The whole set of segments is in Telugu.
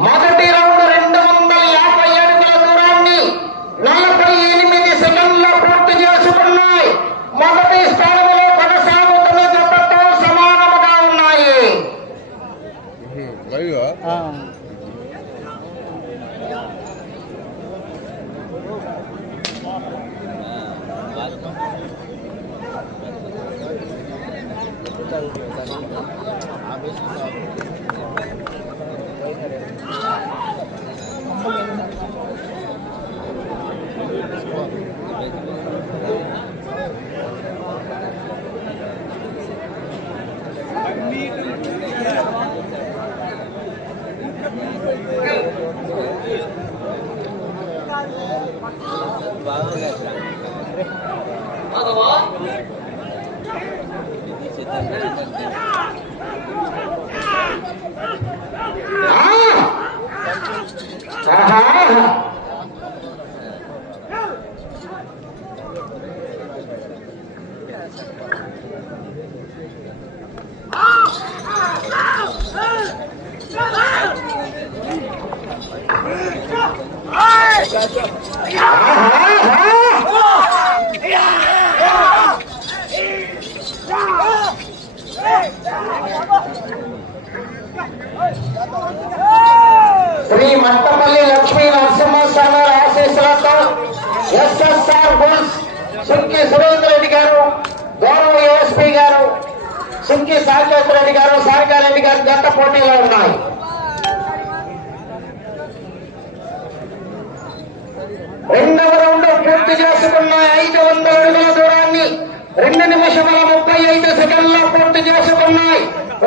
మొదటి శ్రీ మట్టపల్లి లక్ష్మీ నరసింహస్వామి వారి ఆశీస్సులతో ఎస్ఎస్ఆర్ బుల్స్ సుంకి సురేంద్ర రెడ్డి గారు గౌరవ ఏఎస్పీ గారు సుంకి సాకేత్ రెడ్డి గారు సారికారెడ్డి గారు జంట పోటీలో ఉన్నాయి రెండవ రౌండ్ పూర్తి చేసుకున్న ఐదు వందల అడుగుల దూరాన్ని రెండు నిమిషముల ముప్పై ఐదు సెకండ్ల పూర్తి చేసుకున్నాయి.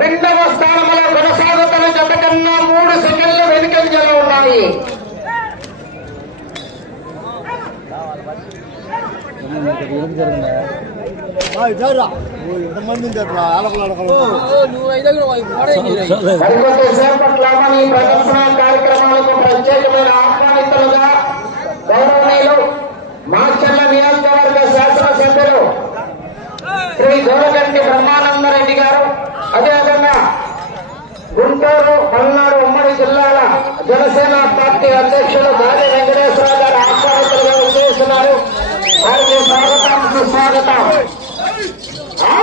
రెండవ స్థానంలో కొనసాగుతున్న జత కన్నా మూడు సెకండ్లు వెనుకంజలో ఉన్నాయి. ప్రదర్శన కార్యక్రమాలకు ప్రత్యేకమైన ఆహ్వానితులుగా మాస్టర్ల నియోజకవర్గ శాసనసభ్యులు శ్రీ గోరగంటి బ్రహ్మానందరెడ్డి గారు అదేవిధంగా గుంటూరు పల్నాడు ఉమ్మడి జిల్లాల జనసేన పార్టీ అధ్యక్షులు గాలి వెంకటేశ్వర గారు ఆహ్వానితులుగా విచ్చేస్తున్నారు వారికి స్వాగతం సుస్వాగతం ఆ!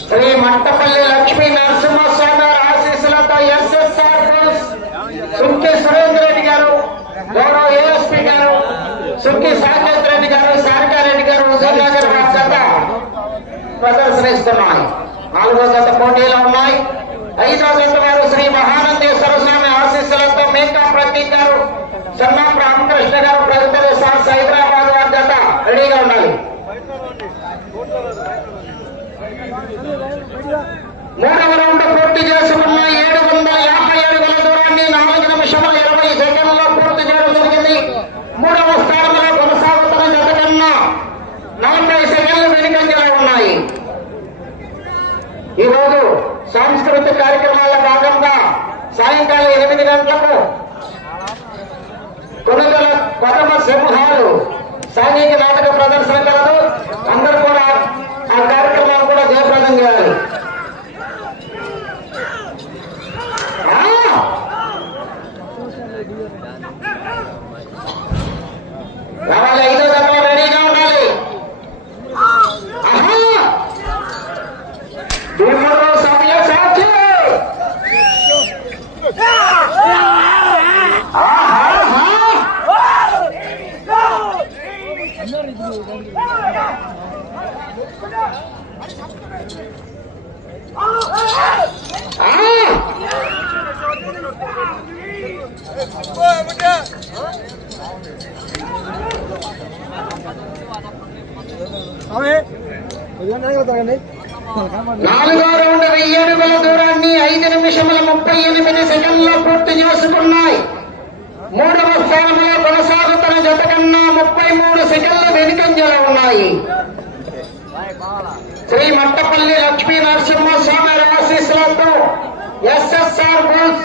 శ్రీ మట్టపల్లి లక్ష్మీ నరసింహస్వామి వారి ఆశీస్సులతో ఎస్ఎస్ఆర్ బోస్ సుంకి సురేంద్ర రెడ్డి గారు గౌరవ ఏఎస్పీ గారు సుంకి సాకేత్ రెడ్డి గారు సారికారెడ్డి గారు ఉదయనగర్ గారి జత ప్రదర్శనిస్తున్నాయి. నాలుగో జత పోటీలో ఉన్నాయి. ఐదో జత వారు శ్రీ మహానందేశ్వర స్వామి ఆశీస్సులతో మేకా ప్రతీక్ గారు సన్నా రామకృష్ణ గారు ప్రగతి హైదరాబాద్ వారి జత రెడీగా ఉండాలి. మూడవ రౌండ్ పూర్తి చేసుకున్న ఏడు వందల యాభై అడుగుల దూరాన్ని నాలుగు నిమిషముల ఇరవై సెకండ్లో పూర్తి చేయడం జరిగింది. మూడవ స్థానంలో కొనసాగుతున్న జత కన్నా నలభై సెకండ్లు వెనుకంజలో ఉన్నాయి. ఈరోజు సాంస్కృతిక కార్యక్రమాల భాగంగా సాయంకాలం ఎనిమిది గంటలకు కొనుగోలు కొత్త సింహాలు సాంఘిక నాటక ప్రదర్శన కలదు అందరూ నాలుగో రౌండ్ వెయ్యి గల దూరాన్ని ఐదు నిమిషముల ముప్పై ఎనిమిది సెకండ్లో పూర్తి చేసుకున్నాయి. మూడవ స్థానంలో కొనసాగు జత కన్నా ముప్పై మూడు సెకండ్ల వెనుకంజలో ఉన్నాయి. శ్రీ మట్టపల్లి లక్ష్మీ నరసింహ స్వామి ఆశీస్సులతో ఎస్ఎస్ఆర్ బుల్స్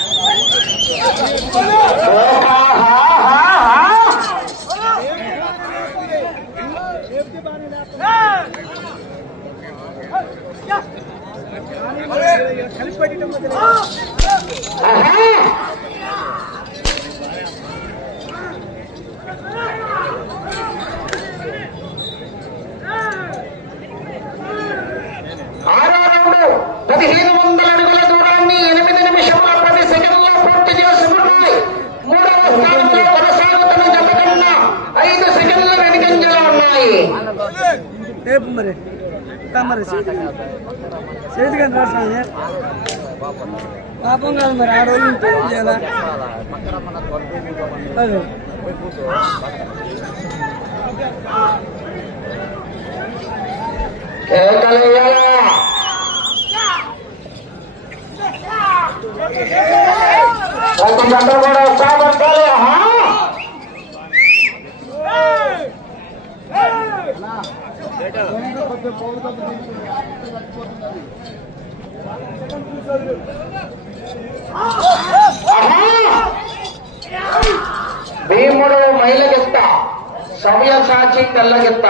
కలిసి పెట్టడం ఉన్నాయి మరి మరి చేతి కానీ రాష్ట్రాన్ని పాపం కాదు మరి ఆ రోజు చేయాలా కూడా ಭೀಮಡು ಮೈಲಗೆತ್ತ ಸಮಯ ಸಾಚಿ ತಲ್ಲಗೆತ್ತ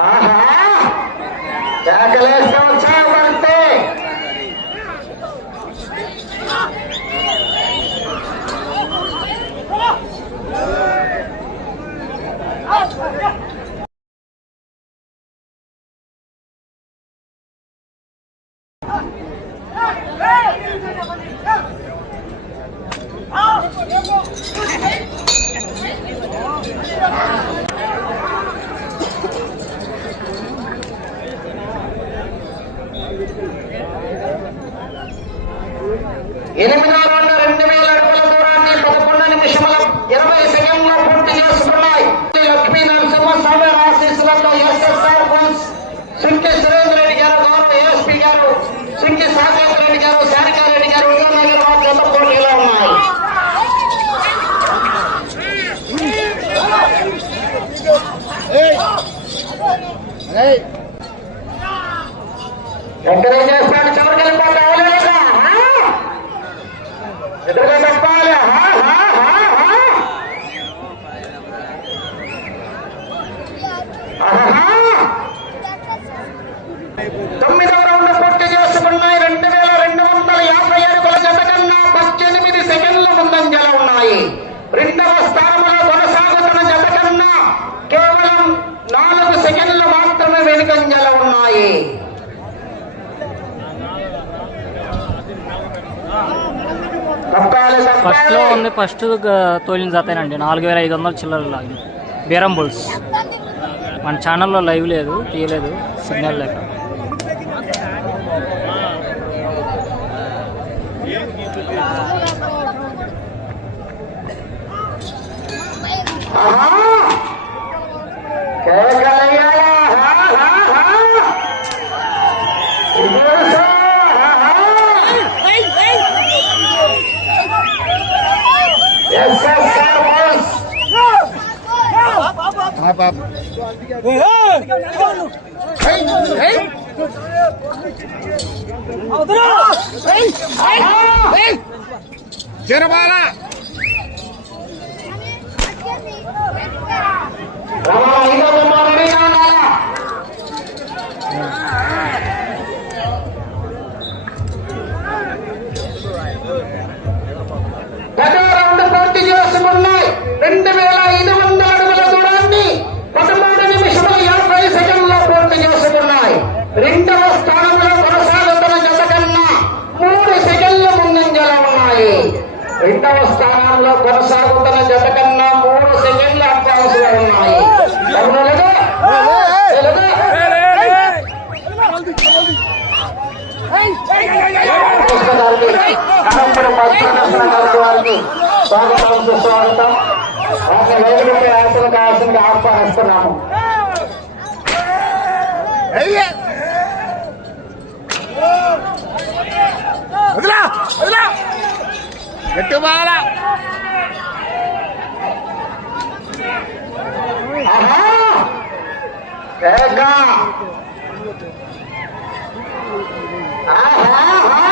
ఆహా! Eliminado ఫస్ట్ తోలిన జత నాలుగు వేల ఐదు వందల చిల్లర లాగి బేరం బుల్స్ మన ఛానల్లో లైవ్ లేదు తీయలేదు సిగ్నల్ లేక Ah! జరబాల రమాయి ఇప్పుడు పశ్చిమ గారికి స్వాగతం. సుస్వాగతం వారిని వేదికపై ఆశలు కావాల్సిన ఆహ్వానిస్తున్నాము ఎట్టుబాలా ఆహా!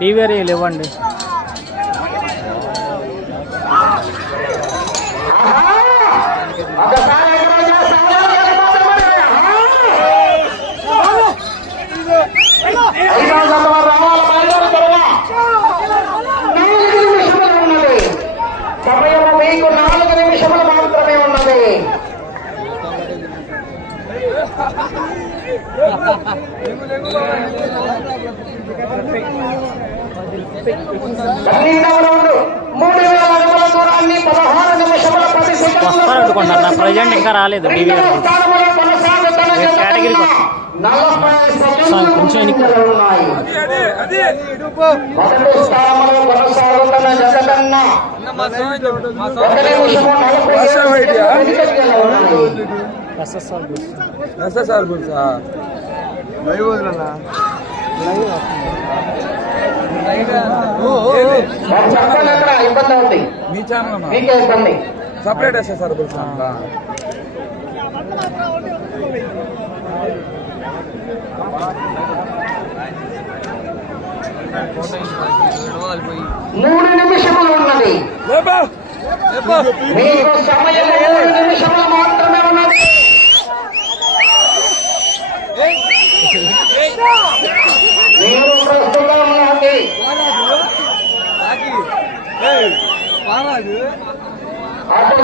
డివేరీలు ఇవ్వండి. వస్తారనుకున్నారు నా ప్రజెంట్ ఇంకా రాలేదు. డివిఆర్ కేటగిరీకి వస్తాం కొంచెం సార్ సార్ లైవ్ వదిలన్నా లైవ్ సపరేట్ సార్ మూడు నిమిషములు ఉన్నది. మీకు సమయం మూడు నిమిషములు మాత్రమే ఉన్నది. మీరు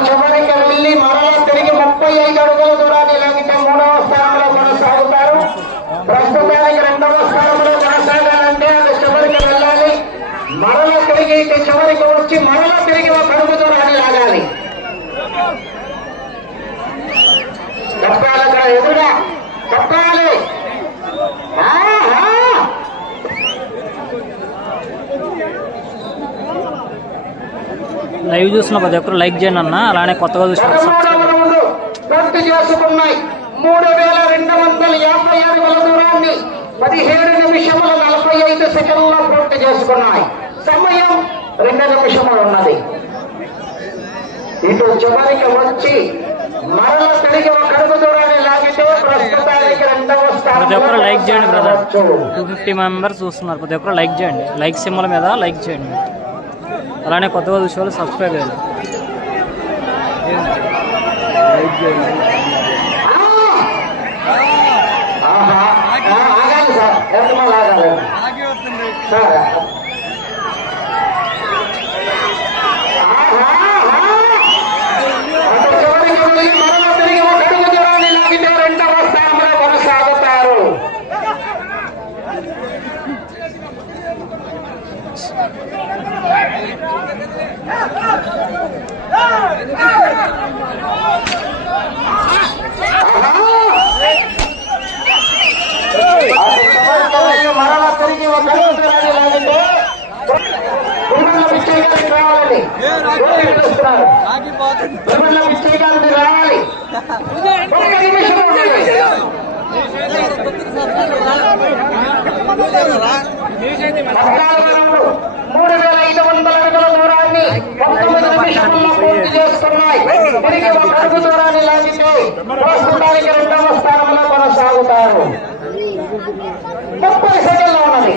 చివరికి వెళ్ళి మరలా తిరిగి ముప్పై ఐదు అడుగులు దూరాన్ని లాగితే మూడవ స్థానంలో కొనసాగుతారు. ప్రస్తుతానికి రెండవ స్థానంలో కొనసాగాలంటే అటు చివరికి వెళ్ళాలి. మరలా తిరిగి ఇటు చివరికి వచ్చి మరలా తిరిగి ఒక అడుగు దూరాన్ని లాగాలి. డబ్బాలు అక్కడ ఎదురుగా. లైవ్ చూసిన ప్రతి ఒక్కరు లైక్ చేయండి అన్న. అలానే కొత్తగా చూసిన వాళ్ళు పదమూడవ సబ్స్క్రైబ్ రౌండ్ పూర్తి చేసుకున్నాయి. మూడు వేల రెండు వందల యాభై అడుగుల దూరాన్ని పదిహేడు నిమిషముల నలభై ఐదు సెకండ్లో పూర్తి చేసుకున్నాయి. సమయం రెండు నిమిషములు ఉన్నది. ఇటు చివరికి వచ్చి మరల తిరిగి ఒక అడుగు దూరాన్ని లాగితే ప్రస్తుతానికి రెండవ ప్రతి ఒక్కరు లైక్ చేయండి బ్రదర్ టూ ఫిఫ్టీ మెంబర్స్ చూస్తున్నారు. ప్రతి ఒక్కరు లైక్ చేయండి. లైక్ సింబల్ మీద లైక్ చేయండి. అలానే కొత్తగా చూసే వాళ్ళు సబ్స్క్రైబ్ చేయండి. ఆహా. ఆ, ఆగాలి సార్ ఎంతమంది ఆగాలి సార్ ఆహా, ఆహా. అటు చివరికి వెళ్ళి మరల తిరిగి ఒక అడుగు దూరాన్ని లాగితే రెండవ స్థానంలో కొనసాగుతారు మరణ తిరిగి ఒక అడుగుదూరాన్ని లాగితే తిరుమల విజయ్ గారికి రావాలండి ఓకే పిలుస్తున్నారు. తిరుమల విజయ్ గారికి రావాలి ఒక్క నిమిషం మూడు వేల ఐదు వందల అడుగుల దూరాన్ని పంతొమ్మిది నిమిషంలో పూర్తి చేస్తున్నాయి తిరిగి ఒక అడుగు దూరాన్ని లాగితే ప్రస్తుతానికి రెండవ స్థానంలో కొనసాగుతారు ముప్పై సెకండ్లు ఉన్నది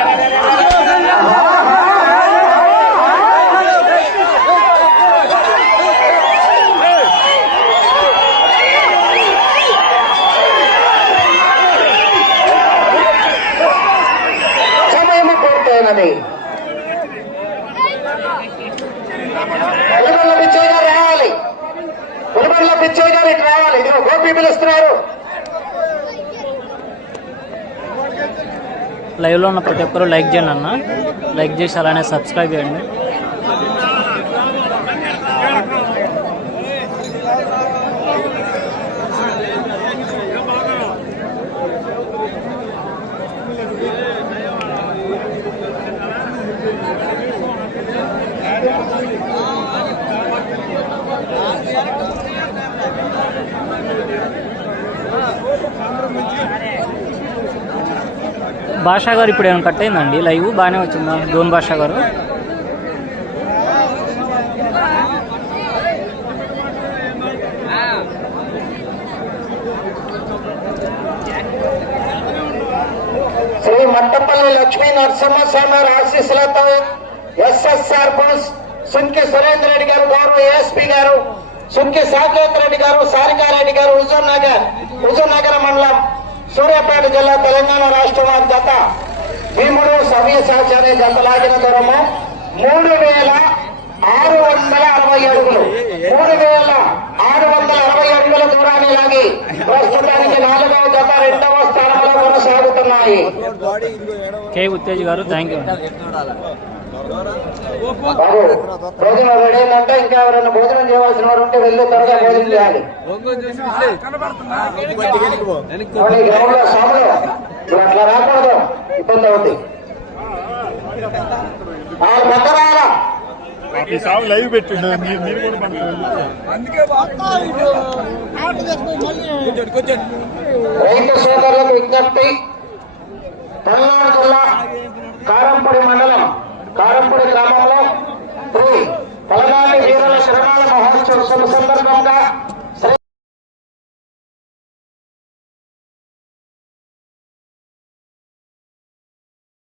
లైవ్లో ఉన్న ప్రతి ఒక్కరు లైక్ చేయండి అన్న లైక్ చేసి అలానే సబ్స్క్రైబ్ చేయండి భాషా గారు ఇప్పుడు ఏమైనా కట్ అయిందండి? లైవ్ బాగానే వచ్చిందా ధోన్ భాషా గారు. శ్రీ మట్టపల్లి లక్ష్మీ నరసింహస్వామి వారి ఆశీస్సులతో ఎస్ఎస్ఆర్ బస్ సుంకి సురేంద్ర రెడ్డి గారు గౌరవ ఏఎస్పీ గారు సుంకి సాకేత్ రెడ్డి గారు సారికారెడ్డి గారు హుజూర్ నగర్ హుజూర్ నగర్ మండలం సూర్యాపేట జిల్లా తెలంగాణ రాష్ట్రం వారి భీముడు సవ్యసాచి అనే జత లాగిన దూరము. మూడు వేల ఆరు వందల అరవై అడుగులు. మూడు వేల ఆరు వందల అరవై అడుగుల దూరాన్ని లాగి ప్రస్తుతానికి నాలుగవ గత రెండవ స్థానంలో కొనసాగుతున్నాయి. కే ఉత్తేజ్ గారు థ్యాంక్ యూ భోజనం రెడీ అయిందంటే ఇంకా ఎవరైనా భోజనం చేయవలసిన వారు ఉంటే వెళ్ళి త్వరగా భోజనం చేయాలి. గ్రౌండ్లో సాములు. ఇప్పుడు అట్లా రాకూడదు. ఇబ్బంది అవుతుంది ఆ పక్క రావాలా ఈ సాగు లైవ్ పెట్టిండు. మీరు మీరు కూడా మనకు రైతు సోదరులకు విజ్ఞప్తి. తెలంగాణ జిల్లా కారంపొడి మండలం కారంపూడి గ్రామంలో శ్రీ పలనాటి వీరుల శరణాల మహోత్సవం సందర్భంగా